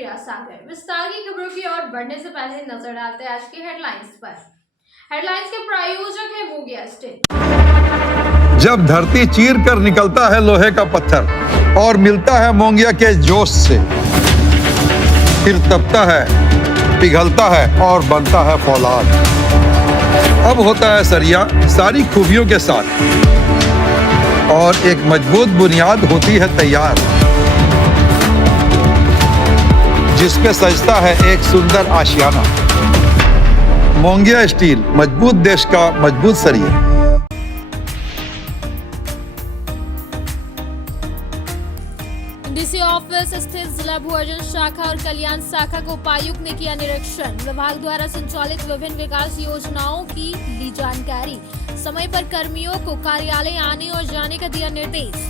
प्रिया सागर। विस्तार की खबरों की ओर बढ़ने से पहले नजर डालते हैं आज की हेडलाइंस पर। हेडलाइंस के प्रायोजक है मोंगिया स्टील। जब धरती चीर कर निकलता है लोहे का पत्थर और मिलता है मोंगिया के जोश से, फिर तपता है, पिघलता है और बनता है फौलाद। अब होता है सरिया सारी खूबियों के साथ और एक मजबूत बुनियाद होती है तैयार, जिस पे सजता है एक सुंदर आशियाना। मोंगिया स्टील, मजबूत देश का मजबूत सरिया। डीसी ऑफिस स्थित जिला भूअर्जन शाखा और कल्याण शाखा को उपायुक्त ने किया निरीक्षण। विभाग द्वारा संचालित विभिन्न विकास योजनाओं की ली जानकारी। समय पर कर्मियों को कार्यालय आने और जाने का दिया निर्देश।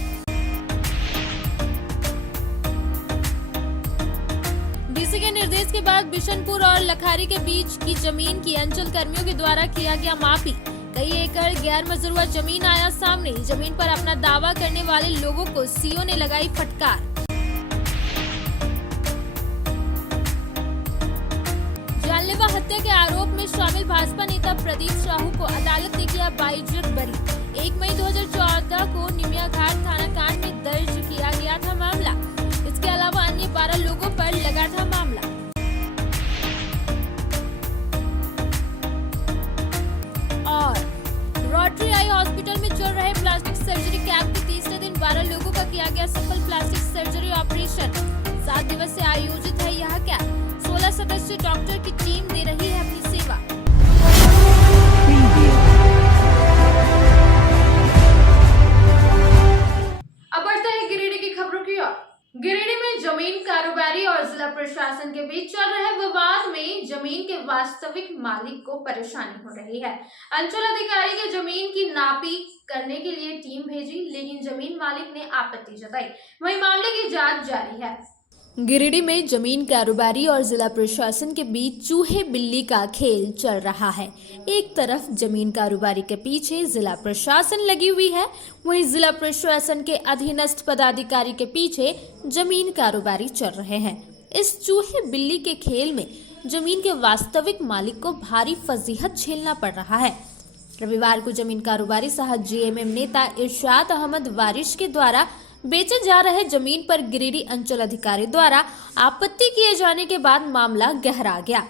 डीसी के निर्देश के बाद बिशनपुर और लखारी के बीच की जमीन की अंचल कर्मियों के द्वारा किया गया मापी। कई एकड़ गैर मजरूआ जमीन आया सामने। जमीन पर अपना दावा करने वाले लोगों को सीओ ने लगाई फटकार। जानलेवा हत्या के आरोप में शामिल भाजपा नेता प्रदीप साहू को अदालत ने किया बाइज्जत बरी। 1 मई 2014 को निमिया घाट थाना कांड में दर्ज किया गया था मामला। इसके अलावा अन्य 12 लोगों पर लगा था मामला। और रोटरी आई हॉस्पिटल में चल रहे प्लास्टिक सर्जरी कैंप के तीसरे दिन 12 लोगों का किया गया सफल प्लास्टिक सर्जरी ऑपरेशन। 7 दिवसीय आयोजित है यह कैंप। 16 सदस्यीय डॉक्टर की टीम दे रही है अपनी सेवा। अब बढ़ते हैं गिरिडीह की खबरों की ओर। गिरिडीह में जमीन कारोबारी और जिला प्रशासन के बीच चल रहे विवाद में जमीन के वास्तविक मालिक को परेशानी हो रही है। अंचल अधिकारी के जमीन की नापी करने के लिए टीम भेजी, लेकिन जमीन मालिक ने आपत्ति जताई। वहीं मामले की जांच जारी है। गिरिडीह में जमीन कारोबारी और जिला प्रशासन के बीच चूहे बिल्ली का खेल चल रहा है। एक तरफ जमीन कारोबारी के पीछे जिला प्रशासन लगी हुई है, वहीं जिला प्रशासन के अधीनस्थ पदाधिकारी के पीछे जमीन कारोबारी चल रहे हैं। इस चूहे बिल्ली के खेल में जमीन के वास्तविक मालिक को भारी फजीहत झेलना पड़ रहा है। रविवार को जमीन कारोबारी सह जेएमएम नेता इरशाद अहमद वारिश के द्वारा बेचे जा रहे जमीन पर गिरिडीह अंचल अधिकारी द्वारा आपत्ति किए जाने के बाद मामला गहरा गया।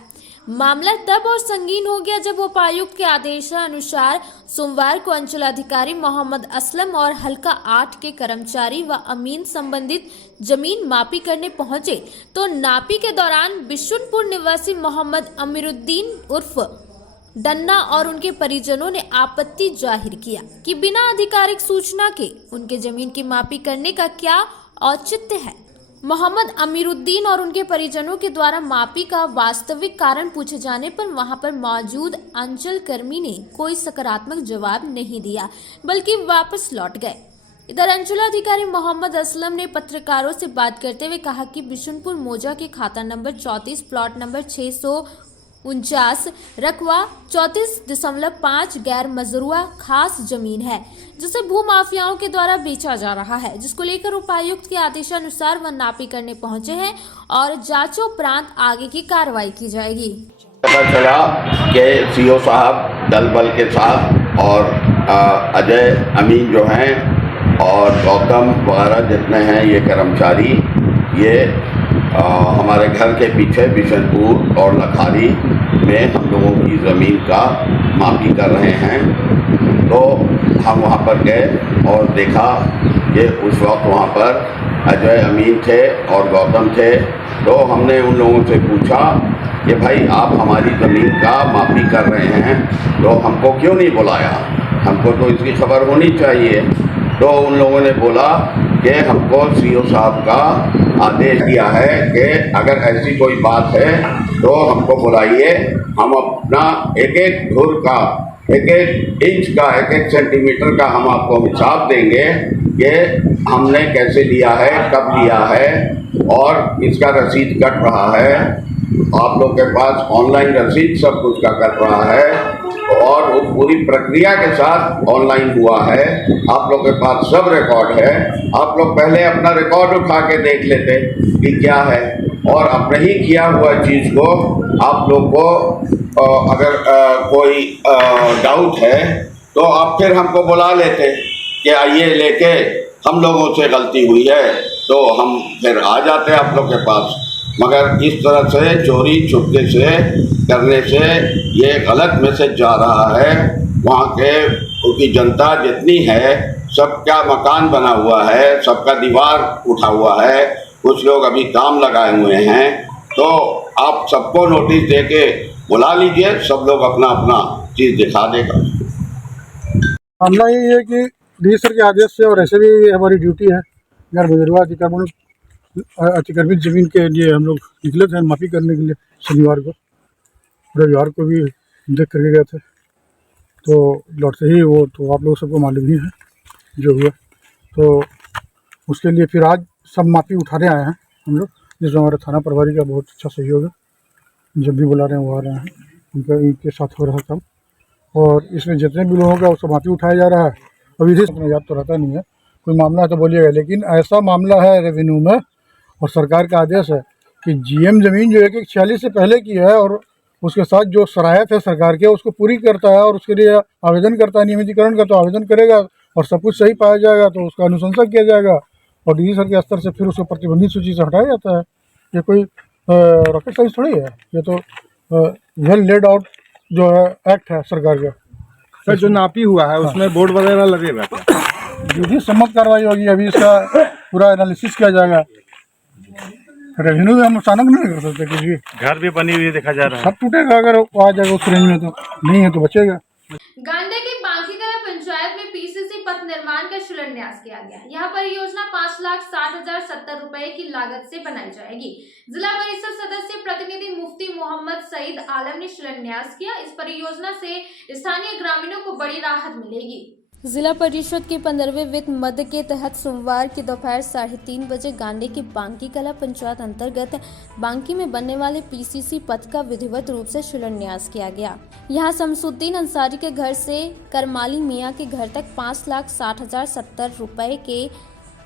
मामला तब और संगीन हो गया जब उपायुक्त के आदेशानुसार सोमवार को अंचल अधिकारी मोहम्मद असलम और हल्का 8 के कर्मचारी व अमीन संबंधित जमीन मापी करने पहुंचे तो नापी के दौरान बिशुनपुर निवासी मोहम्मद अमीरुद्दीन उर्फ डन्ना और उनके परिजनों ने आपत्ति जाहिर किया कि बिना आधिकारिक सूचना के उनके जमीन की मापी करने का क्या औचित्य है। मोहम्मद अमीरुद्दीन और उनके परिजनों के द्वारा मापी का वास्तविक कारण पूछे जाने पर वहां पर मौजूद अंचल कर्मी ने कोई सकारात्मक जवाब नहीं दिया, बल्कि वापस लौट गए। इधर अंचलाधिकारी मोहम्मद असलम ने पत्रकारों से बात करते हुए कहा कि बिशुनपुर मोजा के खाता नंबर 34 प्लॉट नंबर 649 रकवा 34.5 गैर मजरूआ खास जमीन है, जिसे भूमाफियाओं के द्वारा बेचा जा रहा है, जिसको लेकर उपायुक्त के आदेशानुसार वह नापी करने पहुंचे हैं और जांचोपरांत आगे की कार्रवाई की जाएगी। पता चला कि सीओ साहब दल बल के साथ और अजय अमीन जो हैं और गौतम वगैरह जितने हैं ये कर्मचारी ये हमारे घर के पीछे बिशनपुर और लखारी में हम लोगों की ज़मीन का मापी कर रहे हैं। तो हम वहाँ पर गए और देखा कि उस वक्त वहाँ पर अजय अमीन थे और गौतम थे। तो हमने उन लोगों से पूछा कि भाई आप हमारी ज़मीन का मापी कर रहे हैं तो हमको क्यों नहीं बुलाया, हमको तो इसकी खबर होनी चाहिए। तो उन लोगों ने बोला कि हमको सीओ साहब का आदेश दिया है कि अगर ऐसी कोई बात है तो हमको बुलाइए, हम अपना एक एक धुर का, एक एक इंच का, एक एक सेंटीमीटर का हम आपको हिसाब देंगे कि हमने कैसे लिया है, कब लिया है और इसका रसीद कट रहा है आप लोग के पास ऑनलाइन रसीद सब कुछ का कट रहा है और वो पूरी प्रक्रिया के साथ ऑनलाइन हुआ है। आप लोग के पास सब रिकॉर्ड है। आप लोग पहले अपना रिकॉर्ड उठा के देख लेते कि क्या है, और अपने ही किया हुआ चीज़ को आप लोग को अगर कोई डाउट है तो आप फिर हमको बुला लेते कि आइए लेके हम लोगों से गलती हुई है, तो हम फिर आ जाते आप लोग के पास। मगर इस तरह से चोरी छुपके से करने से ये गलत मैसेज जा रहा है। वहाँ के उनकी जनता जितनी है, सबका मकान बना हुआ है, सबका दीवार उठा हुआ है, कुछ लोग अभी काम लगाए हुए हैं, तो आप सबको नोटिस दे के बुला लीजिए, सब लोग अपना अपना चीज़ दिखा देगा। मामला ये है कि डी सर के आदेश से, और ऐसे भी हमारी ड्यूटी है, यार बुजुर्ग अतिक्रमित ज़मीन के लिए हम लोग निकले थे माफ़ी करने के लिए शनिवार को। रविवार को भी देख करके गए थे, तो लौटते ही वो तो आप लोग सबको मालूम ही है जो हुआ। तो उसके लिए फिर आज सब माफ़ी उठाने आए हैं हम लोग, जिसमें हमारे थाना प्रभारी का बहुत अच्छा सहयोग है। जब भी बुला रहे हैं वो आ रहे हैं, इनके साथ हो रहा काम। और इसमें जितने भी लोगों का उसको माफ़ी उठाया जा रहा है। अभी भी अपना याद तो रहता नहीं है, कोई मामला है तो बोलिएगा, लेकिन ऐसा मामला है रेवेन्यू में और सरकार का आदेश है कि जीएम ज़मीन जो 1/46 से पहले की है और उसके साथ जो शरायत है सरकार के, उसको पूरी करता है और उसके लिए आवेदन करता है नियमितीकरण का, तो आवेदन करेगा और सब कुछ सही पाया जाएगा तो उसका अनुशंसा किया जाएगा और डी सर के स्तर से फिर उसको प्रतिबंधित सूची से हटाया जाता है। ये कोई रॉकेट साइंस थोड़ी है, ये तो वेल लेड आउट जो है एक्ट है सरकार का। सर, जो नापी हुआ है उसमें बोर्ड वगैरह लगेगा क्या? विधि सम्मत कार्रवाई होगी, अभी इसका पूरा एनालिसिस किया जाएगा। रेवेन्यू में हम अचानक नहीं कर सकते कुछ भी। घर भी बनी हुई देखा जा रहा है। सब टूटेगा अगर वो आ जाएगा उस रेंज में, तो नहीं है तो बचेगा। गांडे की बांकीकला पंचायत में पीसीसी पथ निर्माण का शिलान्यास किया गया। यह परियोजना 5,60,070 रुपए की लागत से बनाई जाएगी। जिला परिषद सदस्य प्रतिनिधि मुफ्ती मोहम्मद सईद आलम ने शिलान्यास किया। इस परियोजना से स्थानीय ग्रामीणों को बड़ी राहत मिलेगी। जिला परिषद के 15वें वित्त मद के तहत सोमवार की दोपहर 3:30 बजे गांडे की बांकी कला पंचायत अंतर्गत बांकी में बनने वाले पीसीसी पथ का विधिवत रूप से शिलान्यास किया गया। यहां शमसुद्दीन अंसारी के घर से करमाली मियां के घर तक 5,60,070 रुपए के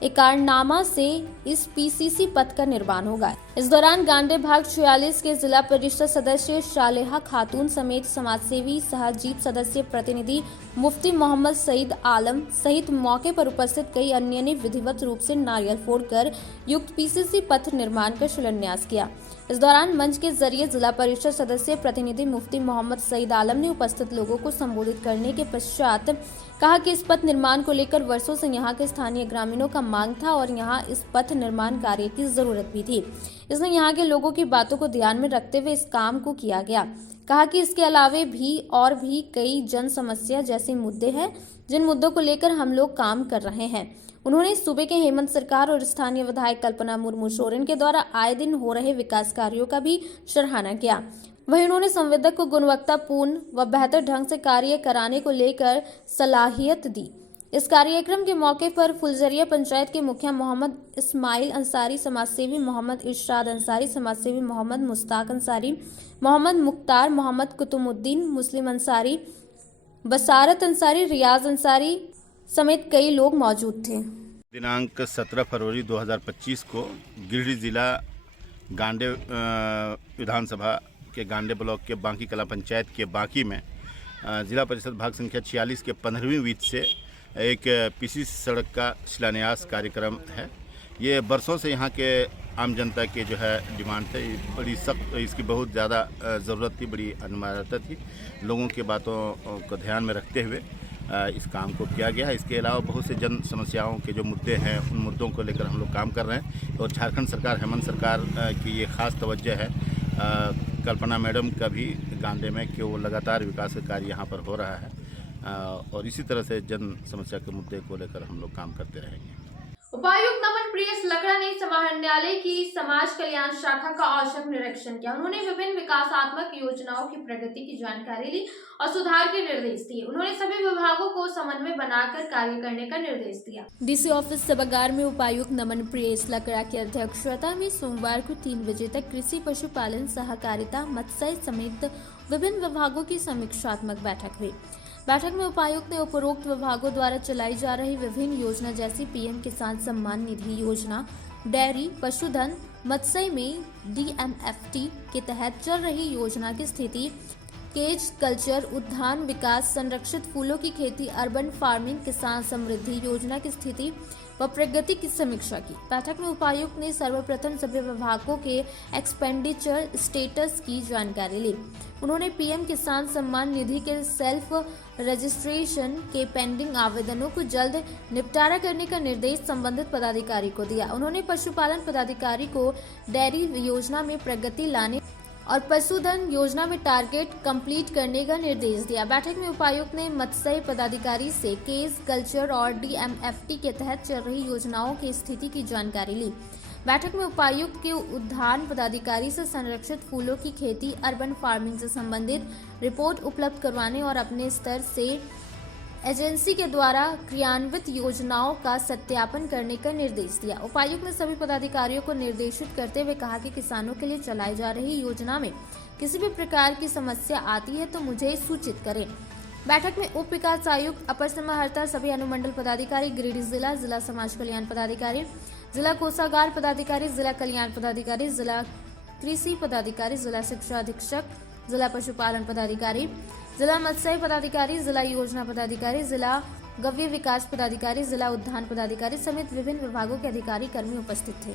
एकरारनामा से इस पीसीसी पथ का निर्माण होगा। इस दौरान गांडे भाग 46 के जिला परिषद सदस्य सालेहा खातून समेत समाजसेवी सह जीत सदस्य प्रतिनिधि मुफ्ती मोहम्मद सईद आलम सहित मौके पर उपस्थित कई अन्य ने विधिवत रूप से नारियल फोड़कर युक्त पीसीसी पथ निर्माण का शिलान्यास किया। इस दौरान मंच के जरिए जिला परिषद सदस्य प्रतिनिधि मुफ्ती मोहम्मद सईद आलम ने उपस्थित लोगों को संबोधित करने के पश्चात कहा कि इस पथ निर्माण को लेकर वर्षों से यहां के स्थानीय ग्रामीणों का मांग था और यहां इस पथ निर्माण कार्य की जरूरत भी थी। इसने यहां के लोगों की बातों को ध्यान में रखते हुए इस काम को किया गया। कहा कि इसके अलावे भी और भी कई जन समस्या जैसे मुद्दे हैं जिन मुद्दों को लेकर हम लोग काम कर रहे हैं। उन्होंने सूबे के हेमंत सरकार और स्थानीय विधायक कल्पना मुर्मू सोरेन के द्वारा आए दिन हो रहे विकास कार्यों का भी सराहना किया। वहीं उन्होंने संवेदक को गुणवत्तापूर्ण व बेहतर ढंग से कार्य कराने को लेकर सलाहियत दी। इस कार्यक्रम के मौके पर फुलजरिया पंचायत के मुखिया मोहम्मद इस्माइल अंसारी, समाजसेवी मोहम्मद इरशाद अंसारी, समाजसेवी मोहम्मद मुश्ताक अंसारी, मोहम्मद मुख्तार, मोहम्मद कुतुमुद्दीन, मुस्लिम अंसारी, बसारत अंसारी, रियाज अंसारी समेत कई लोग मौजूद थे। दिनांक 17 फरवरी 2025 को गिरिडीह जिला गांडे विधानसभा के गांडे ब्लॉक के बांकी कला पंचायत के बांकी में जिला परिषद भाग संख्या 46 के 15वीं वित्त से एक पीसीसी सड़क का शिलान्यास कार्यक्रम है। ये बरसों से यहाँ के आम जनता के जो है डिमांड थे, बड़ी सख्त इसकी बहुत ज़्यादा ज़रूरत थी, बड़ी अनिवार्यता थी। लोगों की बातों को ध्यान में रखते हुए इस काम को किया गया है। इसके अलावा बहुत से जन समस्याओं के जो मुद्दे हैं उन मुद्दों को लेकर हम लोग काम कर रहे हैं और झारखंड सरकार, हेमंत सरकार की ये ख़ास तवज्जो है कल्पना मैडम का भी गांडे में कि वो लगातार विकास का कार्य यहाँ पर हो रहा है और इसी तरह से जन समस्या के मुद्दे को लेकर हम लोग काम करते रहेंगे। उपायुक्त नमन प्रियस लकड़ा ने समाहरणालय की समाज कल्याण शाखा का औचक निरीक्षण किया। उन्होंने विभिन्न विकासात्मक योजनाओं की प्रगति की जानकारी ली और सुधार के निर्देश दिए। उन्होंने सभी विभागों को समन्वय बनाकर कार्य करने का निर्देश दिया। डीसी ऑफिस सभागार में उपायुक्त नमन प्रियस लकड़ा की अध्यक्षता में सोमवार को 3 बजे तक कृषि, पशुपालन, सहकारिता, मत्स्य समेत विभिन्न विभागों की समीक्षात्मक बैठक हुई। बैठक में उपायुक्त ने उपरोक्त विभागों द्वारा चलाई जा रही विभिन्न योजना जैसी पीएम किसान सम्मान निधि योजना, डेयरी, पशुधन, मत्स्य में DMFT के तहत चल रही योजना की स्थिति, केज कल्चर, उद्यान विकास, संरक्षित फूलों की खेती, अर्बन फार्मिंग, किसान समृद्धि योजना की स्थिति व प्रगति की समीक्षा की। बैठक में उपायुक्त ने सर्वप्रथम सभी विभागों के एक्सपेंडिचर स्टेटस की जानकारी ली। उन्होंने पीएम किसान सम्मान निधि के सेल्फ रजिस्ट्रेशन के पेंडिंग आवेदनों को जल्द निपटारा करने का निर्देश संबंधित पदाधिकारी को दिया। उन्होंने पशुपालन पदाधिकारी को डेयरी योजना में प्रगति लाने और पशुधन योजना में टारगेट कंप्लीट करने का निर्देश दिया। बैठक में उपायुक्त ने मत्स्य पदाधिकारी से केज कल्चर और DMFT के तहत चल रही योजनाओं की स्थिति की जानकारी ली। बैठक में उपायुक्त के उद्यान पदाधिकारी से संरक्षित फूलों की खेती, अर्बन फार्मिंग से संबंधित रिपोर्ट उपलब्ध करवाने और अपने स्तर से एजेंसी के द्वारा क्रियान्वित योजनाओं का सत्यापन करने का निर्देश दिया। उपायुक्त ने सभी पदाधिकारियों को निर्देशित करते हुए कहा कि किसानों के लिए चलाई जा रही योजना में किसी भी प्रकार की समस्या आती है तो मुझे सूचित करें। बैठक में उप विकास आयुक्त, अपर समाहर्ता, सभी अनुमंडल पदाधिकारी, गिरिडीह जिला समाज कल्याण पदाधिकारी, जिला कोषागार पदाधिकारी, जिला कल्याण पदाधिकारी, जिला कृषि पदाधिकारी, जिला शिक्षा अधीक्षक, जिला पशुपालन पदाधिकारी, जिला मत्स्य पदाधिकारी, जिला योजना पदाधिकारी, जिला गव्य विकास पदाधिकारी, जिला उद्यान पदाधिकारी समेत विभिन्न विभागों के अधिकारी कर्मी उपस्थित थे।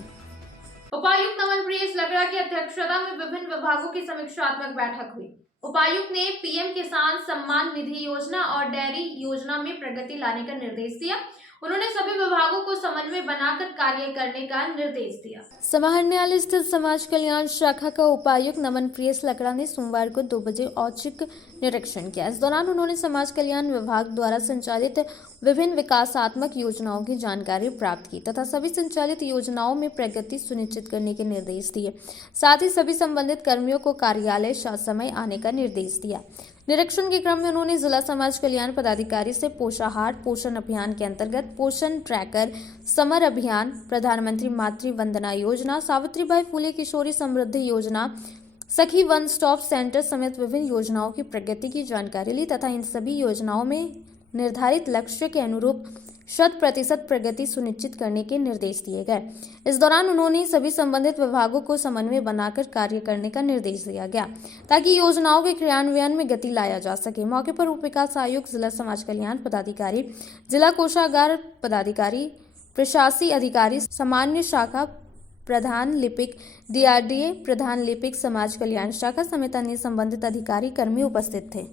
उपायुक्त नमन प्रियस लकड़ा की अध्यक्षता में विभिन्न विभागों की समीक्षात्मक बैठक हुई। उपायुक्त ने पीएम किसान सम्मान निधि योजना और डेयरी योजना में प्रगति लाने का निर्देश दिया। उन्होंने सभी विभागों को समन्वय बनाकर कार्य करने का निर्देश दिया। समाहरणालय स्थित समाज कल्याण शाखा का उपायुक्त नमन प्रियस लकड़ा ने सोमवार को 2 बजे औचक निरीक्षण किया। इस दौरान उन्होंने समाज कल्याण विभाग द्वारा संचालित विभिन्न विकासात्मक योजनाओं की जानकारी प्राप्त की तथा सभी संचालित योजनाओं में प्रगति सुनिश्चित करने के निर्देश दिए। साथ ही सभी संबंधित कर्मियों को कार्यालय समय आने का निर्देश दिया। निरीक्षण के क्रम में उन्होंने जिला समाज कल्याण पदाधिकारी से पोषाहार पोषण अभियान के अंतर्गत पोषण ट्रैकर, समर अभियान, प्रधानमंत्री मातृ वंदना योजना, सावित्रीबाई फुले किशोरी समृद्धि योजना, सखी वन स्टॉप सेंटर समेत विभिन्न योजनाओं की प्रगति की जानकारी ली तथा इन सभी योजनाओं में निर्धारित लक्ष्य के अनुरूप 100% प्रगति सुनिश्चित करने के निर्देश दिए गए। इस दौरान उन्होंने सभी संबंधित विभागों को समन्वय बनाकर कार्य करने का निर्देश दिया गया ताकि योजनाओं के क्रियान्वयन में गति लाया जा सके। मौके पर उप विकास आयुक्त, जिला समाज कल्याण पदाधिकारी, जिला कोषागार पदाधिकारी, प्रशासकीय अधिकारी, सामान्य शाखा प्रधान लिपिक, DRDA प्रधान लिपिक, समाज कल्याण शाखा समेत अन्य संबंधित अधिकारी कर्मी उपस्थित थे।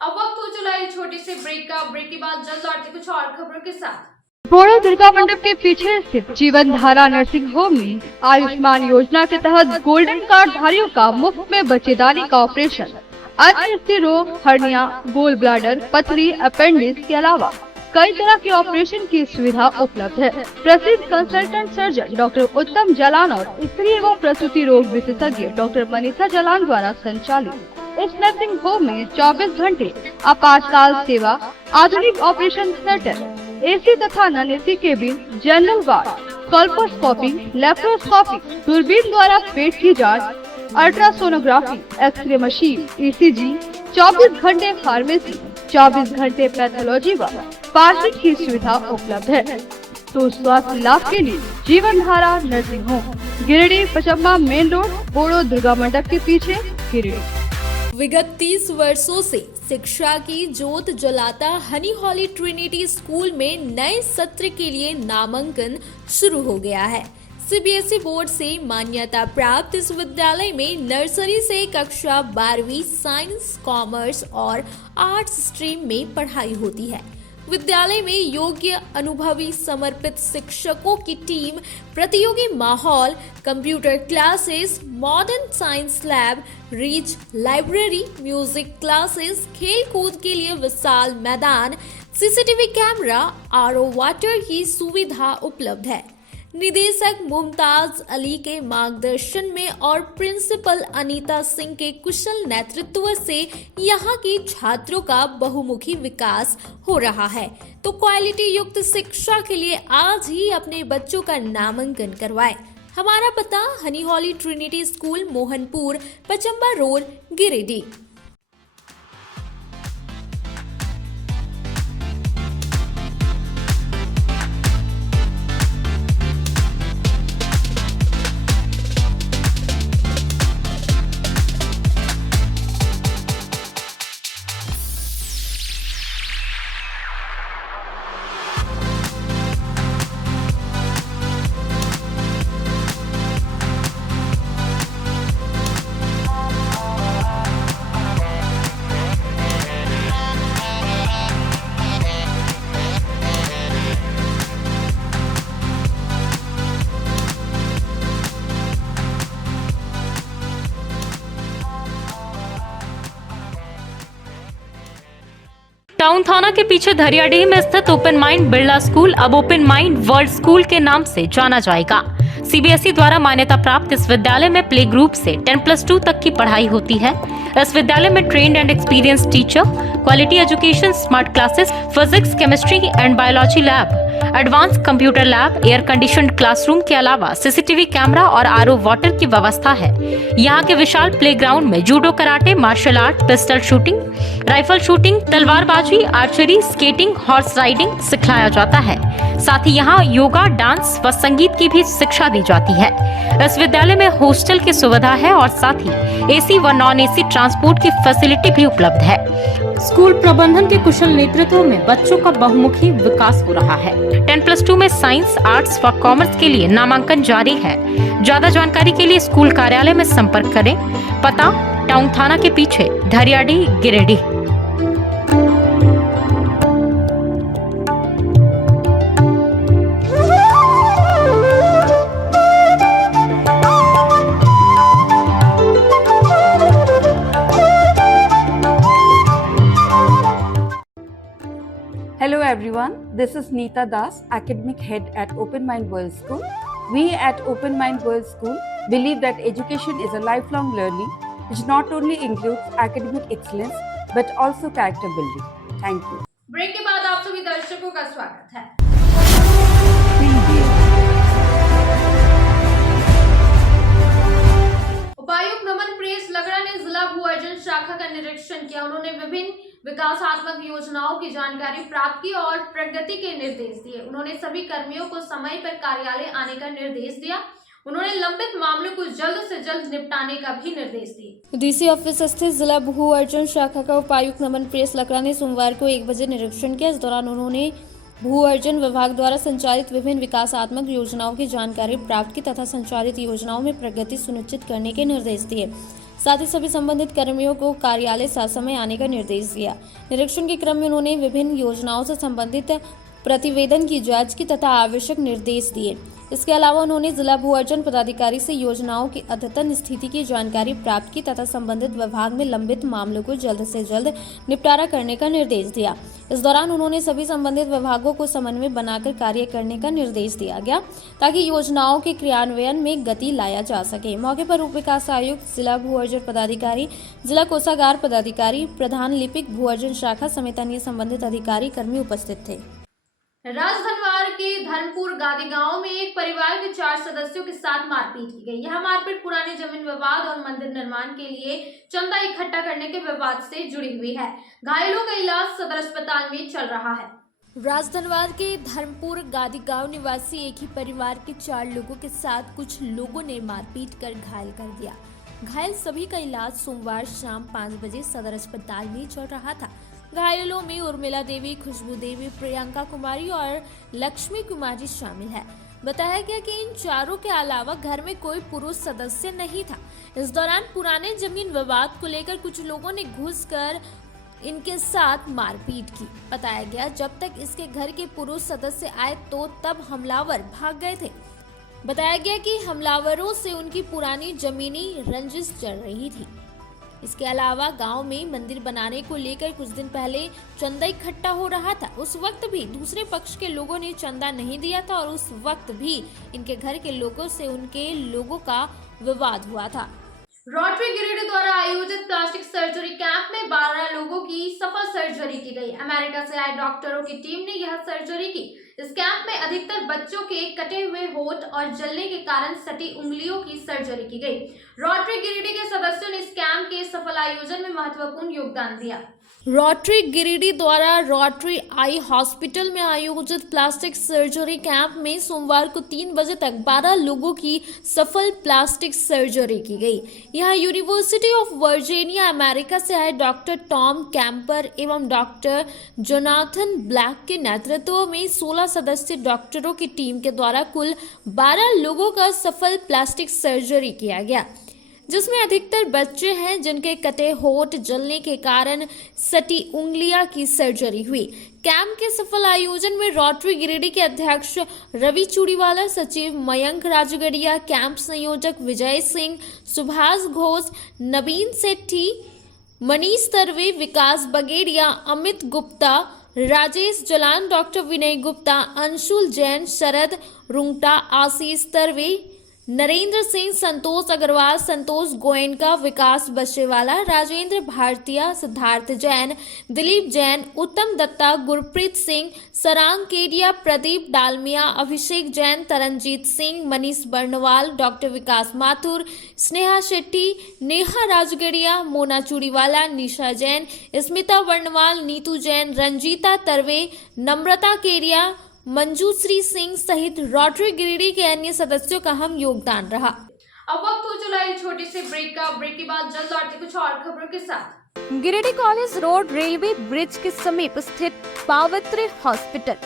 अब वक्त हो चला है छोटे से ब्रेक का। ब्रेक के बाद जल्द लौटते कुछ और खबरों के साथ। बोड़ो दुर्गा मंडप के पीछे स्थित जीवन धारा नर्सिंग होम में आयुष्मान योजना के तहत गोल्डन कार्ड धारियों का मुफ्त में बच्चेदानी का ऑपरेशन, अन्य स्त्री रोग, हर्निया, गोल ब्लैडर, पथरी, अपेंडिक्स के अलावा कई तरह के ऑपरेशन की सुविधा उपलब्ध है। प्रसिद्ध कंसल्टेंट सर्जन डॉक्टर उत्तम जालान और स्त्री एवं प्रसूति रोग विशेषज्ञ डॉक्टर मनीषा जालान द्वारा संचालित इस नर्सिंग होम में 24 घंटे आपातकाल सेवा, आधुनिक ऑपरेशन थिएटर, AC तथा non AC cabin, general ward, colposcopy, laparoscopy, दूरबीन द्वारा पेट की जांच, अल्ट्रासोनोग्राफी, एक्सरे मशीन, ECG, 24 घंटे फार्मेसी, 24 घंटे पैथोलॉजी व पार्किंग की सुविधा उपलब्ध है। तो स्वास्थ्य लाभ के लिए Jeevan Dhara nursing home, Giridih Pachamma main road, Bodo Durga Mandap के पीछे, गिरिडीह। विगत 30 वर्षों से शिक्षा की जोत जलाता हनी हॉली ट्रिनिटी स्कूल में नए सत्र के लिए नामांकन शुरू हो गया है। CBSE बोर्ड से मान्यता प्राप्त इस विद्यालय में नर्सरी से कक्षा 12वीं साइंस, कॉमर्स और आर्ट्स स्ट्रीम में पढ़ाई होती है। विद्यालय में योग्य, अनुभवी, समर्पित शिक्षकों की टीम, प्रतियोगी माहौल, computer classes, modern science lab, reach library, music classes, खेल कूद के लिए विशाल मैदान, CCTV कैमरा, RO वाटर की सुविधा उपलब्ध है। निदेशक मुमताज अली के मार्गदर्शन में और प्रिंसिपल अनीता सिंह के कुशल नेतृत्व से यहाँ के छात्रों का बहुमुखी विकास हो रहा है। तो क्वालिटी युक्त शिक्षा के लिए आज ही अपने बच्चों का नामांकन करवाएं। हमारा पता honey holy Trinity school, Mohanpur, Pachamba road, Giridih. Town थाना के पीछे धरियाडीह में स्थित ओपन माइंड बिरला स्कूल अब ओपन माइंड वर्ल्ड स्कूल के नाम से जाना जाएगा। सीबीएसई द्वारा मान्यता प्राप्त इस विद्यालय में प्ले ग्रुप से 10+2 तक की पढ़ाई होती है। इस विद्यालय में trained and experience teacher, quality education, smart classes, physics, chemistry and biology lab, advance computer lab, air conditioned classroom के अलावा सीसीटीवी कैमरा और आरओ वाटर की व्यवस्था है। यहाँ के विशाल प्लेग्राउंड में judo, karate, martial art, pistol shooting, rifle shooting, तलवारबाजी, आर्चरी, स्केटिंग, हॉर्स राइडिंग सिखाया जाता है। साथ ही यहाँ योगा, डांस व संगीत की भी शिक्षा दी जाती है। इस विद्यालय में हॉस्टल की सुविधा है और साथ ही एसी व नॉन एसी ट्रांसपोर्ट की फैसिलिटी भी उपलब्ध है। स्कूल प्रबंधन के कुशल नेतृत्व में बच्चों का बहुमुखी विकास हो रहा है। 10+2 में साइंस, आर्ट्स व कॉमर्स के लिए नामांकन जारी है। ज्यादा जानकारी के लिए स्कूल कार्यालय में संपर्क करें। पता टाउन थाना के पीछे, धरियाडीह, Giridih. Hello everyone, this is Neeta Das, Academic Head at Open Mind World School. We at Open Mind World School believe that education is a lifelong learning which not only includes academic excellence but also character building. Thank you. Break के बाद आप सभी दर्शकों का स्वागत है। उपायुक्त नमन press लगड़ा ने जिला भू अर्जन शाखा का निरीक्षण किया। उन्होंने विभिन्न विकासात्मक योजनाओं की जानकारी प्राप्त की और प्रगति के निर्देश दिए। उन्होंने सभी कर्मियों को समय पर कार्यालय आने का निर्देश दिया। उन्होंने लंबित मामलों को जल्द से जल्द निपटाने का भी निर्देश दिए। डीसी ऑफिस स्थित जिला भू अर्जन शाखा का उपायुक्त नमन प्रेस लगड़ा ने सोमवार को 1 बजे निरीक्षण किया। इस दौरान उन्होंने भू अर्जन विभाग द्वारा संचालित विभिन्न विकासात्मक योजनाओं की जानकारी प्राप्त की तथा संचालित योजनाओं में प्रगति सुनिश्चित करने के निर्देश दिए। साथ ही सभी संबंधित कर्मियों को कार्यालय ससमय आने का निर्देश दिया। निरीक्षण के क्रम में उन्होंने विभिन्न योजनाओं से संबंधित प्रतिवेदन की जांच की तथा आवश्यक निर्देश दिए। इसके अलावा उन्होंने जिला भू अर्जन पदाधिकारी से योजनाओं की अद्यतन स्थिति की जानकारी प्राप्त की तथा संबंधित विभाग में लंबित मामलों को जल्द से जल्द निपटारा करने का निर्देश दिया। इस दौरान उन्होंने सभी संबंधित विभागों को समन्वय बनाकर कार्य करने का निर्देश दिया गया ताकि योजनाओं के क्रियान्वयन में गति लाया जा सके। मौके पर उप विकास आयुक्त, जिला भू अर्जन पदाधिकारी, जिला कोषागार पदाधिकारी, प्रधान लिपिक, भू अर्जन शाखा समेत अन्य संबंधित अधिकारी कर्मी उपस्थित थे। राजधनवार के धर्मपुर गादी गांव में एक परिवार के 4 सदस्यों के साथ मारपीट की गई। यह मारपीट पुराने जमीन विवाद और मंदिर निर्माण के लिए चंदा इकट्ठा करने के विवाद से जुड़ी हुई है। घायलों का इलाज सदर अस्पताल में चल रहा है। राजधनवार के धर्मपुर गादी गांव निवासी एक ही परिवार के 4 लोगों के साथ कुछ लोगों ने मारपीट कर घायल कर दिया। घायल सभी का इलाज सोमवार शाम 5 बजे सदर अस्पताल में चल रहा था। घायलों में उर्मिला देवी, खुशबू देवी, प्रियंका कुमारी और लक्ष्मी कुमारी शामिल है। बताया गया कि इन चारों के अलावा घर में कोई पुरुष सदस्य नहीं था। इस दौरान पुराने जमीन विवाद को लेकर कुछ लोगों ने घुसकर इनके साथ मारपीट की। बताया गया जब तक इसके घर के पुरुष सदस्य आए तो तब हमलावर भाग गए थे। बताया गया कि हमलावरों से उनकी पुरानी जमीनी रंजिश चल रही थी। इसके अलावा गांव में मंदिर बनाने को लेकर कुछ दिन पहले चंदा इकट्ठा हो रहा था। उस वक्त भी दूसरे पक्ष के लोगों ने चंदा नहीं दिया था और उस वक्त भी इनके घर के लोगों से उनके लोगों का विवाद हुआ था। रोटरी गिरिडीह द्वारा आयोजित प्लास्टिक सर्जरी कैंप में 12 लोगों की सफल सर्जरी की गई। अमेरिका से आए डॉक्टरों की टीम ने यह सर्जरी की। इस कैंप में अधिकतर बच्चों के कटे हुए होंठ और जलने के कारण सटी उंगलियों की सर्जरी की गई। रोटरी गिरिडीह के सदस्यों ने इस कैंप के सफल आयोजन में महत्वपूर्ण योगदान दिया। रोटरी गिरिडीह द्वारा रोटरी आई हॉस्पिटल में आयोजित प्लास्टिक सर्जरी कैंप में सोमवार को 3 बजे तक 12 लोगों की सफल प्लास्टिक सर्जरी की गई। यहाँ यूनिवर्सिटी ऑफ वर्जीनिया अमेरिका से आए डॉक्टर टॉम कैंपर एवं डॉक्टर जोनाथन ब्लैक के नेतृत्व में 16 सदस्यीय डॉक्टरों की टीम के द्वारा कुल 12 लोगों का सफल प्लास्टिक सर्जरी किया गया, जिसमें अधिकतर बच्चे हैं जिनके कटे होंठ जलने के कारण सटी उंगलियां की सर्जरी हुई। कैंप के सफल आयोजन में रोटरी गिरिडीह के अध्यक्ष रवि चूड़ीवाला, सचिव मयंक राजगड़िया, कैंप संयोजक विजय सिंह, सुभाष घोष, नवीन सेठी, मनीष तरवे, विकास बगेड़िया, अमित गुप्ता, राजेश जलान, डॉक्टर विनय गुप्ता, अंशुल जैन, शरद रुंगटा, आशीष तरवे, नरेंद्र सिंह, संतोष अग्रवाल, संतोष गोयनका, विकास बशेवाला, राजेंद्र भारतीय, सिद्धार्थ जैन, दिलीप जैन, उत्तम दत्ता, गुरप्रीत सिंह, सरांग केडिया, प्रदीप डालमिया, अभिषेक जैन, तरनजीत सिंह, मनीष बर्णवाल, डॉक्टर विकास माथुर, स्नेहा शेट्टी, नेहा राजगड़िया, मोना चूड़ीवाला, निशा जैन, स्मिता वर्णवाल, नीतू जैन, रंजीता तरवे, नम्रता केडिया, मंजूश्री सिंह सहित रोटरी गिरिडीह के अन्य सदस्यों का अहम योगदान रहा। अब वक्त हो चला एक छोटे से ब्रेक का। ब्रेक के बाद जल्द लौटते कुछ और खबरों के साथ। Giridih college road railway bridge के समीप स्थित पावित्री हॉस्पिटल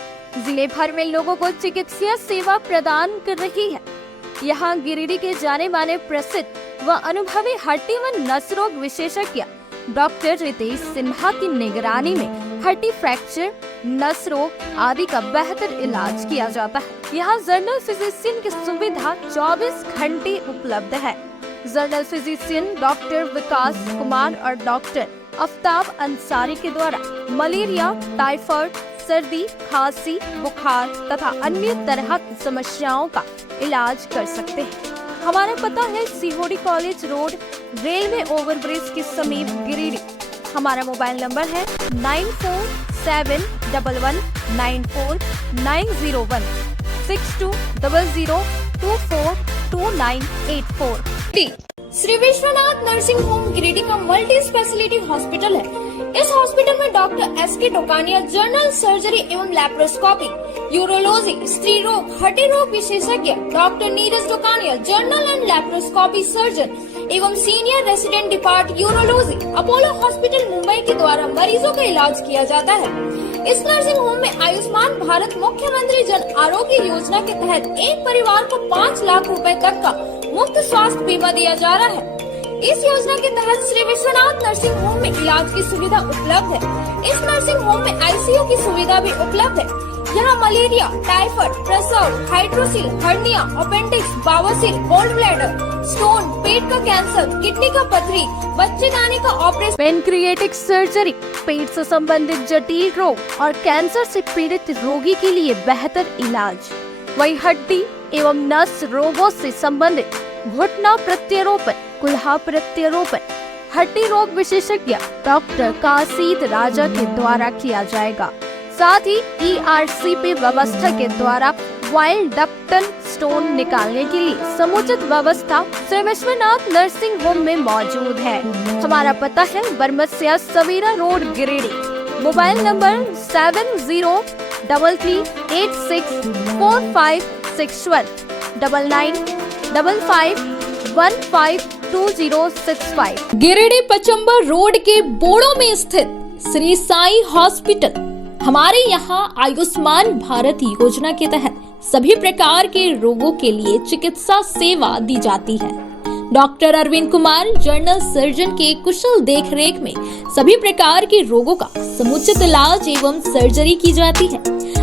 जिले भर में लोगों को चिकित्सा सेवा प्रदान कर रही है। यहाँ गिरिडीह के जाने माने प्रसिद्ध व अनुभवी हड्डी व नस रोग विशेषज्ञ डॉक्टर रितेश सिन्हा की निगरानी में हड्डी फ्रैक्चर, नस रोग आदि का बेहतर इलाज किया जाता है। यहाँ जनरल फिजिशियन की सुविधा 24 घंटे उपलब्ध है। जनरल फिजिशियन डॉक्टर विकास कुमार और डॉक्टर आफ्ताब अंसारी के द्वारा मलेरिया, टाइफाइड, सर्दी, खांसी, बुखार तथा अन्य तरह की समस्याओं का इलाज कर सकते हैं। हमारा पता है Sihodih college road railway overbridge के समीप गिरिडीह। हमारा मोबाइल नंबर है 9471194901 6200242984। श्री विश्वनाथ नर्सिंग होम गिरिडीह का मल्टी स्पेशलिटी हॉस्पिटल है। इस हॉस्पिटल में doctor S K. Tokania general surgery एवं लैप्रोस्कोपी, यूरोलॉजी, स्त्री रोग, हड्डी रोग विशेषज्ञ, doctor Neeraj Tokania general and laparoscopy surgeon एवं senior resident depart urology, Apollo hospital Mumbai के द्वारा मरीजों का इलाज किया जाता है। इस नर्सिंग होम में आयुष्मान भारत मुख्यमंत्री जन आरोग्य योजना के तहत एक परिवार को 5 लाख रुपए तक का मुफ्त स्वास्थ्य बीमा दिया जा रहा है। इस योजना के तहत श्री विश्वनाथ नर्सिंग होम में इलाज की सुविधा उपलब्ध है। इस नर्सिंग होम में आईसीयू की सुविधा भी उपलब्ध है। यहाँ मलेरिया, टाइफाइड, प्रसव, हाइड्रोसिल, हर्निया, अपेंडिक्स, बावसीर, गोल्ड ब्लैडर, स्टोन, पेट का कैंसर, किडनी का पथरी, बच्चेदानी का ऑपरेशन, पेनक्रिएटिक सर्जरी, पेट से संबंधित जटिल रोग और कैंसर से पीड़ित रोगी के लिए बेहतर इलाज, वही हड्डी एवं नस रोगों से संबंधित घुटना प्रत्यारोपण, कुल्हा प्रत्यारोपण, हड्डी रोग विशेषज्ञ डॉक्टर कासिद राजा के द्वारा किया जाएगा। साथ ही ERCP व्यवस्था के द्वारा वाइल्ड डक्टन स्टोन निकालने के लिए समुचित व्यवस्था श्री विश्वनाथ नर्सिंग होम में मौजूद है। हमारा पता है Baramsia Savera road Giridih. Mobile number 7000864561 9955152065। Giridih Pachambar road के बोड़ो में स्थित श्री साई हॉस्पिटल। हमारे यहाँ आयुष्मान भारत योजना के तहत सभी प्रकार के रोगों के लिए चिकित्सा सेवा दी जाती है। Doctor Arvind Kumar general surgeon के कुशल देखरेख में सभी प्रकार के रोगों का समुचित इलाज एवं सर्जरी की जाती है।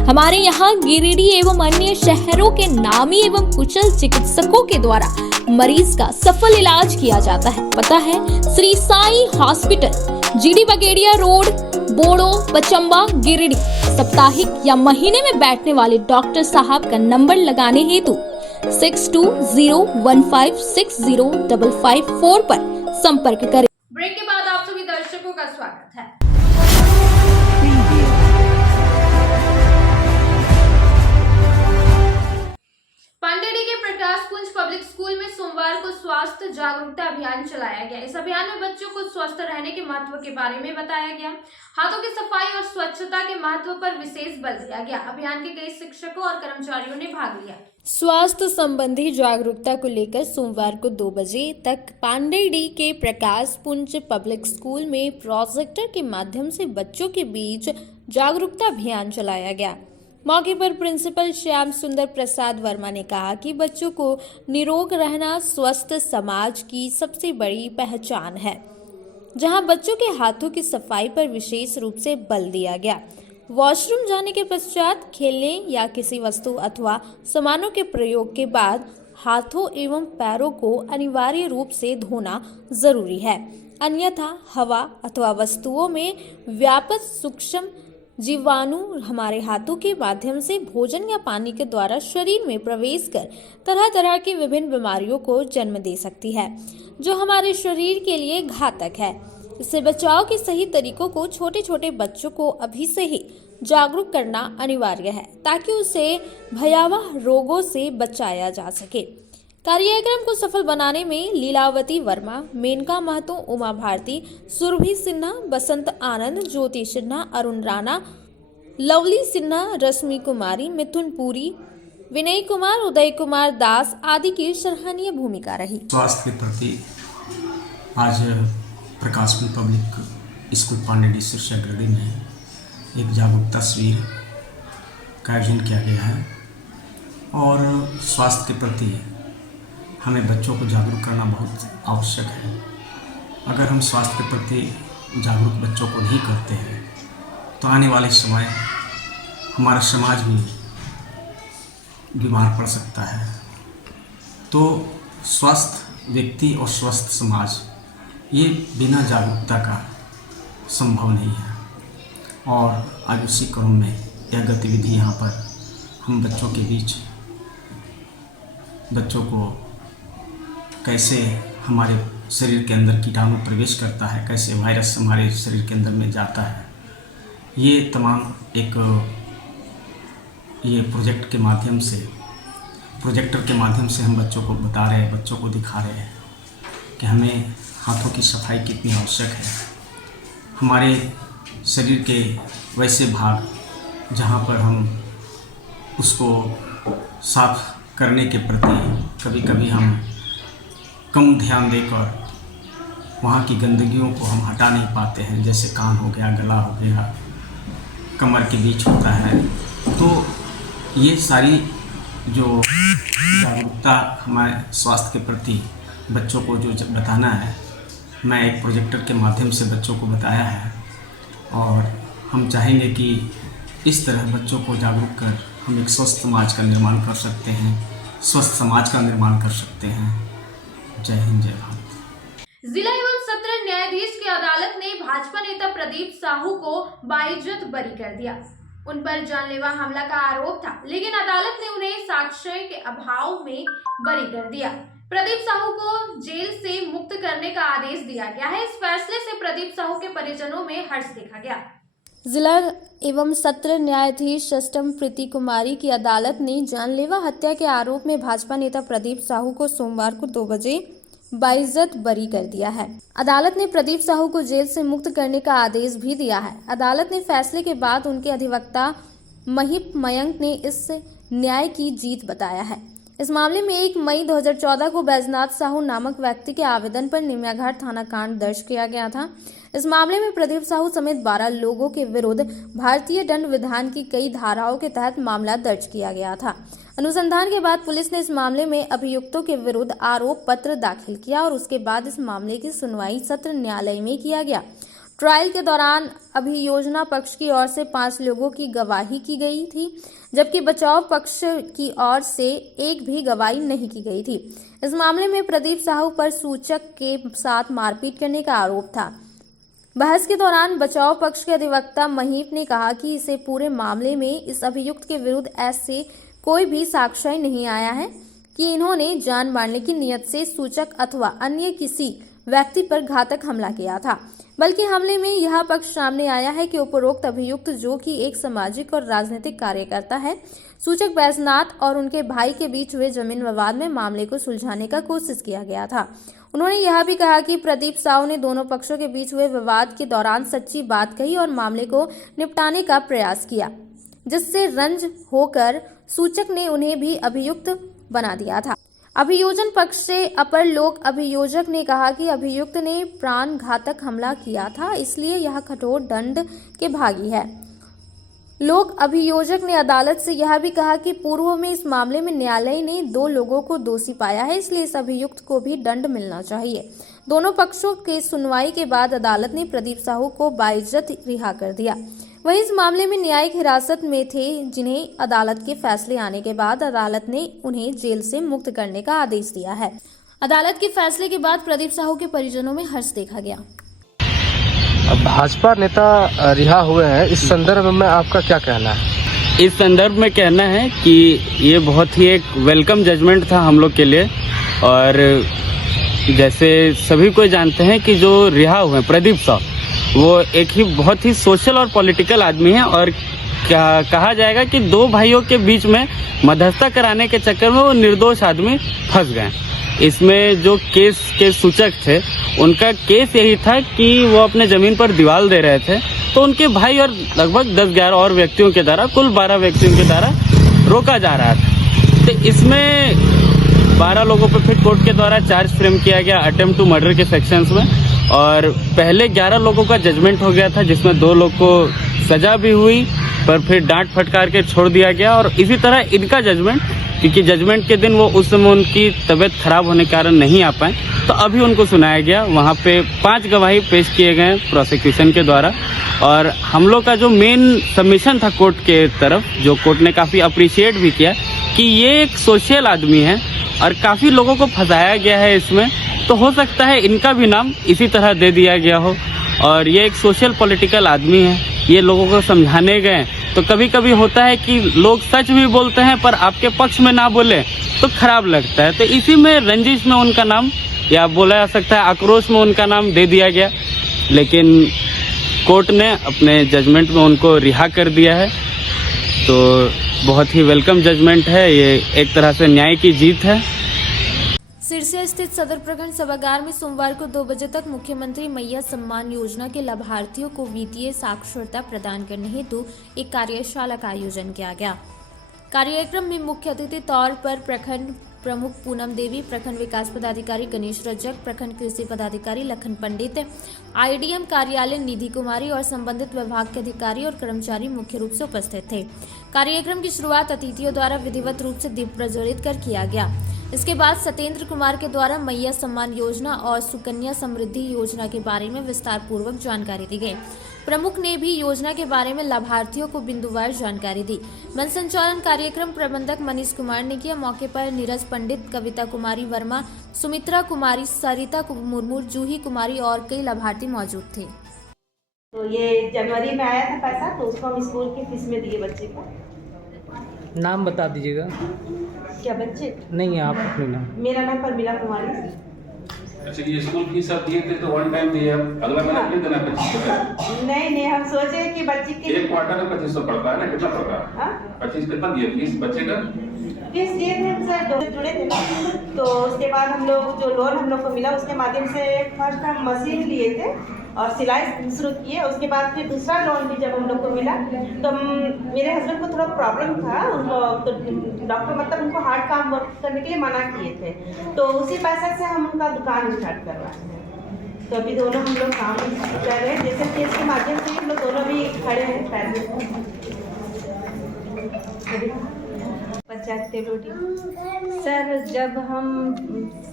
हमारे यहाँ गिरिडीह एवं अन्य शहरों के नामी एवं कुशल चिकित्सकों के द्वारा मरीज का सफल इलाज किया जाता है। पता है Shri Sai hospital, G D Bagedia road, Bodo, Pachamba, Giridih. साप्ताहिक या महीने में बैठने वाले डॉक्टर साहब का नंबर लगाने हेतु 6201560554 पर संपर्क करें। ब्रेक के बाद आप सभी दर्शकों का स्वागत है। पांडेडी के प्रकाश पुंज पब्लिक स्कूल में सोमवार को स्वास्थ्य जागरूकता अभियान चलाया गया। इस अभियान में बच्चों को स्वस्थ रहने के महत्व के बारे में बताया गया। हाथों की सफाई और स्वच्छता के महत्व पर विशेष बल दिया गया। अभियान के कई शिक्षकों और कर्मचारियों ने भाग लिया। स्वास्थ्य संबंधी जागरूकता को लेकर सोमवार को 2 बजे तक पांडेडी के प्रकाश पुंज पब्लिक स्कूल में प्रोजेक्टर के माध्यम से बच्चों के बीच जागरूकता अभियान चलाया गया। मौके पर प्रिंसिपल श्याम सुंदर प्रसाद वर्मा ने कहा कि बच्चों को निरोग रहना स्वस्थ समाज की सबसे बड़ी पहचान है, जहां बच्चों के हाथों की सफाई पर विशेष रूप से बल दिया गया। वॉशरूम जाने के पश्चात खेलने या किसी वस्तु अथवा सामानों के प्रयोग के बाद हाथों एवं पैरों को अनिवार्य रूप से धोना जरूरी है, अन्यथा हवा अथवा वस्तुओं में व्याप्त सूक्ष्म जीवाणु हमारे हाथों के माध्यम से भोजन या पानी के द्वारा शरीर में प्रवेश कर तरह तरह की विभिन्न बीमारियों को जन्म दे सकती है, जो हमारे शरीर के लिए घातक है। इससे बचाव के सही तरीकों को छोटे छोटे बच्चों को अभी से ही जागरूक करना अनिवार्य है, ताकि उसे भयावह रोगों से बचाया जा सके। कार्यक्रम को सफल बनाने में लीलावती वर्मा, मेनका महतो, उमा भारती, सुरभि सिन्हा, बसंत आनंद, ज्योति सिन्हा, अरुण राणा, लवली सिन्हा, रश्मि कुमारी, मिथुन पुरी, विनय कुमार, उदय कुमार दास आदि की सराहनीय भूमिका रही। स्वास्थ्य के प्रति आज प्रकाशपुंज पब्लिक स्कूल पांडेडी गिरिडीह में एक जागरूकता शिविर का आयोजन किया गया है और स्वास्थ्य के प्रति हमें बच्चों को जागरूक करना बहुत आवश्यक है। अगर हम स्वास्थ्य के प्रति जागरूक बच्चों को नहीं करते हैं तो आने वाले समय हमारा समाज भी बीमार पड़ सकता है। तो स्वस्थ व्यक्ति और स्वस्थ समाज ये बिना जागरूकता का संभव नहीं है। और आज उसी क्रम में यह गतिविधि यहाँ पर हम बच्चों के बीच बच्चों को कैसे हमारे शरीर के अंदर कीटाणु प्रवेश करता है, कैसे वायरस हमारे शरीर के अंदर में जाता है, ये तमाम एक ये प्रोजेक्टर के माध्यम से हम बच्चों को बता रहे हैं, बच्चों को दिखा रहे हैं कि हमें हाथों की सफाई कितनी आवश्यक है। हमारे शरीर के वैसे भाग जहाँ पर हम उसको साफ करने के प्रति कभी कभी हम कम ध्यान देकर वहाँ की गंदगियों को हम हटा नहीं पाते हैं, जैसे कान हो गया, गला हो गया, कमर के बीच होता है। तो ये सारी जो जागरूकता हमारे स्वास्थ्य के प्रति बच्चों को जो बताना है, मैं एक प्रोजेक्टर के माध्यम से बच्चों को बताया है और हम चाहेंगे कि इस तरह बच्चों को जागरूक कर हम एक स्वस्थ समाज का निर्माण कर सकते हैं, स्वस्थ समाज का निर्माण कर सकते हैं। जय हिंद, जय भारत। जिला एवं सत्र न्यायाधीश की अदालत ने भाजपा नेता प्रदीप साहू को बाइज्जत बरी कर दिया। उन पर जानलेवा हमला का आरोप था, लेकिन अदालत ने उन्हें साक्ष्य के अभाव में बरी कर दिया। प्रदीप साहू को जेल से मुक्त करने का आदेश दिया गया है। इस फैसले से प्रदीप साहू के परिजनों में हर्ष देखा गया। जिला एवं सत्र न्यायाधीश षष्ठम प्रीति कुमारी की अदालत ने जानलेवा हत्या के आरोप में भाजपा नेता प्रदीप साहू को सोमवार को 2 बजे बाइज्जत बरी कर दिया है। अदालत ने प्रदीप साहू को जेल से मुक्त करने का आदेश भी दिया है। अदालत ने फैसले के बाद उनके अधिवक्ता महिप मयंक ने इस न्याय की जीत बताया है। इस मामले में 1 मई 2014 को बैजनाथ साहू नामक व्यक्ति के आवेदन पर निमियाघाट थाना कांड दर्ज किया गया था। इस मामले में प्रदीप साहू समेत 12 लोगों के विरुद्ध भारतीय दंड विधान की कई धाराओं के तहत मामला दर्ज किया गया था। अनुसंधान के बाद पुलिस ने इस मामले में अभियुक्तों के विरुद्ध आरोप पत्र दाखिल किया और उसके बाद इस मामले की सुनवाई सत्र न्यायालय में किया गया। ट्रायल के दौरान अभियोजना पक्ष की ओर से 5 लोगों की गवाही की गई थी, जबकि बचाव पक्ष की ओर से एक भी गवाही नहीं की गई थी। इस मामले में प्रदीप साहू पर सूचक के साथ मारपीट करने का आरोप था। बहस के दौरान बचाव पक्ष के अधिवक्ता महीप ने कहा कि इसे पूरे मामले में इस अभियुक्त के विरुद्ध ऐसे कोई भी साक्ष्य नहीं आया है कि इन्होंने जान मारने की नीयत से सूचक अथवा अन्य किसी व्यक्ति पर घातक हमला किया था, बल्कि हमले में यह पक्ष सामने आया है कि उपरोक्त अभियुक्त, जो कि एक सामाजिक और राजनीतिक कार्यकर्ता है, सूचक बैजनाथ और उनके भाई के बीच हुए जमीन विवाद में मामले को सुलझाने का कोशिश किया गया था। उन्होंने यह भी कहा कि प्रदीप साहू ने दोनों पक्षों के बीच हुए विवाद के दौरान सच्ची बात कही और मामले को निपटाने का प्रयास किया, जिससे रंज होकर सूचक ने उन्हें भी अभियुक्त बना दिया था। अभियोजन पक्ष से अपर लोक अभियोजक ने कहा कि अभियुक्त ने प्राण घातक हमला किया था, इसलिए यह कठोर दंड के भागी है। लोक अभियोजक ने अदालत से यह भी कहा कि पूर्व में इस मामले में न्यायालय ने 2 लोगों को दोषी पाया है, इसलिए इस अभियुक्त को भी दंड मिलना चाहिए। दोनों पक्षों के सुनवाई के बाद अदालत ने प्रदीप साहू को बाइज्जत रिहा कर दिया। वहीं इस मामले में न्यायिक हिरासत में थे, जिन्हें अदालत के फैसले आने के बाद अदालत ने उन्हें जेल से मुक्त करने का आदेश दिया है। अदालत के फैसले के बाद प्रदीप साहू के परिजनों में हर्ष देखा गया। भाजपा नेता रिहा हुए हैं, इस संदर्भ में आपका क्या कहना है? इस संदर्भ में कहना है कि ये बहुत ही एक वेलकम जजमेंट था हम लोग के लिए। और जैसे सभी कोई जानते हैं कि जो रिहा हुए प्रदीप साहू, वो एक ही बहुत ही सोशल और पॉलिटिकल आदमी है। और कहा जाएगा कि 2 भाइयों के बीच में मध्यस्थता कराने के चक्कर में वो निर्दोष आदमी फंस गए। इसमें जो केस के सूचक थे, उनका केस यही था कि वो अपने जमीन पर दीवार दे रहे थे, तो उनके भाई और लगभग 10-11 और व्यक्तियों के द्वारा, कुल 12 व्यक्तियों के द्वारा रोका जा रहा था। तो इसमें 12 लोगों पर फिर कोर्ट के द्वारा चार्ज फ्रेम किया गया अटेम्प्ट टू मर्डर के सेक्शंस में। और पहले 11 लोगों का जजमेंट हो गया था, जिसमें 2 लोग को सजा भी हुई, पर फिर डांट फटकार के छोड़ दिया गया। और इसी तरह इनका जजमेंट, क्योंकि जजमेंट के दिन वो उस समय उनकी तबीयत खराब होने के कारण नहीं आ पाए, तो अभी उनको सुनाया गया। वहाँ पे 5 गवाही पेश किए गए प्रोसिक्यूशन के द्वारा। और हम लोग का जो मेन सबमिशन था कोर्ट के तरफ, जो कोर्ट ने काफ़ी अप्रिशिएट भी किया कि ये एक सोशल आदमी है और काफ़ी लोगों को फंसाया गया है इसमें, तो हो सकता है इनका भी नाम इसी तरह दे दिया गया हो। और ये एक सोशल पॉलिटिकल आदमी है, ये लोगों को समझाने गए। तो कभी कभी होता है कि लोग सच भी बोलते हैं पर आपके पक्ष में ना बोले तो खराब लगता है। तो इसी में रंजिश में उनका नाम, या बोला जा सकता है आक्रोश में उनका नाम दे दिया गया। लेकिन कोर्ट ने अपने जजमेंट में उनको रिहा कर दिया है। तो बहुत ही वेलकम जजमेंट है, ये एक तरह से न्याय की जीत है। सिरसा स्थित सदर प्रखंड सभागार में सोमवार को 2 बजे तक मुख्यमंत्री मैया सम्मान योजना के लाभार्थियों को वित्तीय साक्षरता प्रदान करने हेतु एक कार्यशाला का आयोजन किया गया। कार्यक्रम में मुख्य अतिथि तौर पर प्रखंड प्रमुख पूनम देवी, प्रखंड विकास पदाधिकारी गणेश रजक, प्रखंड कृषि पदाधिकारी लखन पंडित, आईडीएम कार्यालय निधि कुमारी और संबंधित विभाग के अधिकारी और कर्मचारी मुख्य रूप से उपस्थित थे। कार्यक्रम की शुरुआत अतिथियों द्वारा विधिवत रूप से दीप प्रज्वलित कर किया गया। इसके बाद सत्येंद्र कुमार के द्वारा मैया सम्मान योजना और सुकन्या समृद्धि योजना के बारे में विस्तार पूर्वक जानकारी दी गई। प्रमुख ने भी योजना के बारे में लाभार्थियों को बिंदुवार जानकारी दी। मंच संचालन कार्यक्रम प्रबंधक मनीष कुमार ने किया। मौके पर नीरज पंडित, कविता कुमारी वर्मा, सुमित्रा कुमारी, सरिता मुर्मू, जूही कुमारी और कई लाभार्थी मौजूद थे। तो ये जनवरी में आया था पैसा, तो उसको हम स्कूल की फीस में दिए बच्चे को। नाम बता दीजिएगा। क्या बच्चे? नहीं, आप अपने नाम। मेरा नाम परमिला कुमारी। अच्छा, ये स्कूल फीस आप दिए थे तो 1 टाइम दिए, अगला महीना क्यों देना 2500? नहीं, हम सोचे कि बच्चे के एक क्वार्टर में 2500 पड़ता है ना, कितना पड़ता है? 25 कितना दिए फीस बच्चे का? फीस दिए थे सर, 2 जुड़े थे ना, तो उसके बाद हम लोग जो लोन हम लोग को मिला उसके माध्यम से फर्स्ट हम मशीन लिए थे और सिलाई शुरू किए। उसके बाद फिर दूसरा लोन भी जब हम लोग को मिला तो मेरे हस्बैंड को थोड़ा प्रॉब्लम था, उनको तो डॉक्टर मतलब उनको हार्ड काम वर्क करने के लिए मना किए थे, तो उसी पैसे से हम उनका दुकान स्टार्ट कर रहे हैं। तो अभी दोनों हम लोग काम कर रहे हैं, जैसे कि इसके माध्यम से हम लोग दोनों भी खड़े हैं पैसे। पंचायत डेप्यूटी सर, जब हम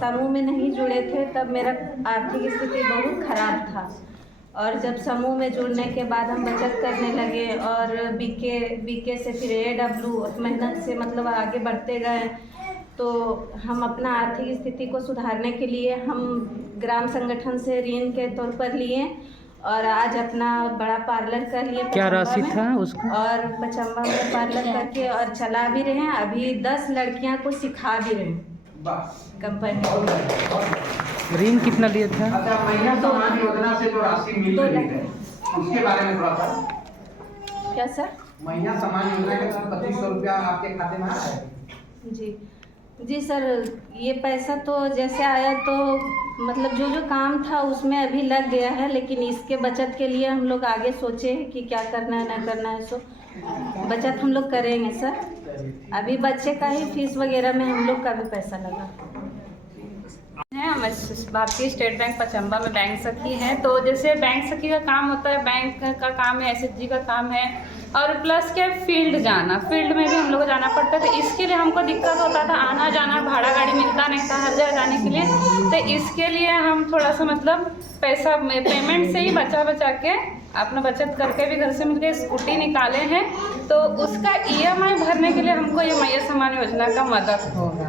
समूह में नहीं जुड़े थे तब मेरा आर्थिक स्थिति बहुत खराब था, और जब समूह में जुड़ने के बाद हम बचत करने लगे और बीके से फिर AW मेहनत से मतलब आगे बढ़ते गए, तो हम अपना आर्थिक स्थिति को सुधारने के लिए हम ग्राम संगठन से ऋण के तौर पर लिए और आज अपना बड़ा पार्लर कर लिए। क्या राशि था उसका? और पचम्बा में पार्लर करके और चला भी रहे हैं। अभी 10 लड़कियां को सिखा भी रहे हैं कंपनी। ऋण कितना लिया था? महिला सम्मान योजना से जो राशि मिल रही है उसके बारे में थोड़ा सा। क्या सर? महिला सम्मान योजना के तहत 2500 रुपया आपके खाते में आया है? जी सर, ये पैसा तो जैसे आया तो मतलब जो काम था उसमें अभी लग गया है, लेकिन इसके बचत के लिए हम लोग आगे सोचे कि क्या करना है ना करना है, सो बचत हम लोग करेंगे सर। अभी बच्चे का ही फीस वगैरह में हम लोग का भी पैसा लगा है। मैं भारतीय स्टेट बैंक पचम्बा में बैंक सखी है। तो जैसे बैंक सखी का काम होता है, बैंक का काम है, SHG का काम है, और प्लस क्या फील्ड जाना, फील्ड में भी हम लोग को जाना पड़ता है। तो इसके लिए हमको दिक्कत होता था, आना जाना, भाड़ा गाड़ी मिलता नहीं था हर जगह जाने के लिए। तो इसके लिए हम थोड़ा सा मतलब पैसा पेमेंट से ही बचा के अपना बचत करके भी घर से मिलकर स्कूटी निकाले हैं। तो उसका EMI भरने के लिए हमको ये महिला सम्मान योजना का मदद होगा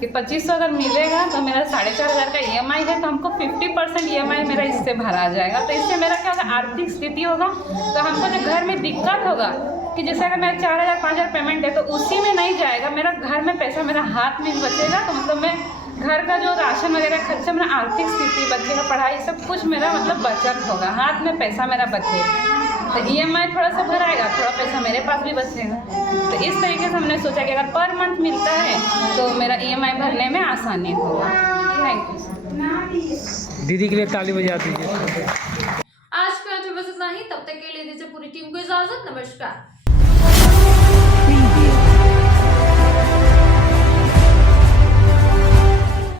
कि 2500 अगर मिलेगा तो मेरा 4500 का EMI है, तो हमको 50% EMI मेरा इससे भरा जाएगा। तो इससे मेरा क्या होगा, आर्थिक स्थिति होगा। तो हमको जो घर में दिक्कत होगा कि जैसे अगर मैं 4000 5000 पेमेंट है तो उसी में नहीं जाएगा, मेरा घर में पैसा मेरा हाथ में बचेगा। तो मतलब मैं घर का जो राशन वगैरह खर्चा, मेरा आर्थिक स्थिति, बच्चे का पढ़ाई, सब कुछ मेरा मतलब बचत होगा, हाथ में पैसा मेरा बचेगा। तो EMI थोड़ा सा भराएगा, थोड़ा पैसा मेरे पास भी बचेगा। तो इस तरीके से हमने सोचा कि अगर पर मंथ मिलता है तो मेरा EMI भरने में आसानी होगा। Thank you. दीदी के लिए ताली बजा दीजिए। आज का बस इतना ही, तब तक के लिए दीजिए पूरी टीम को इजाजत। नमस्कार।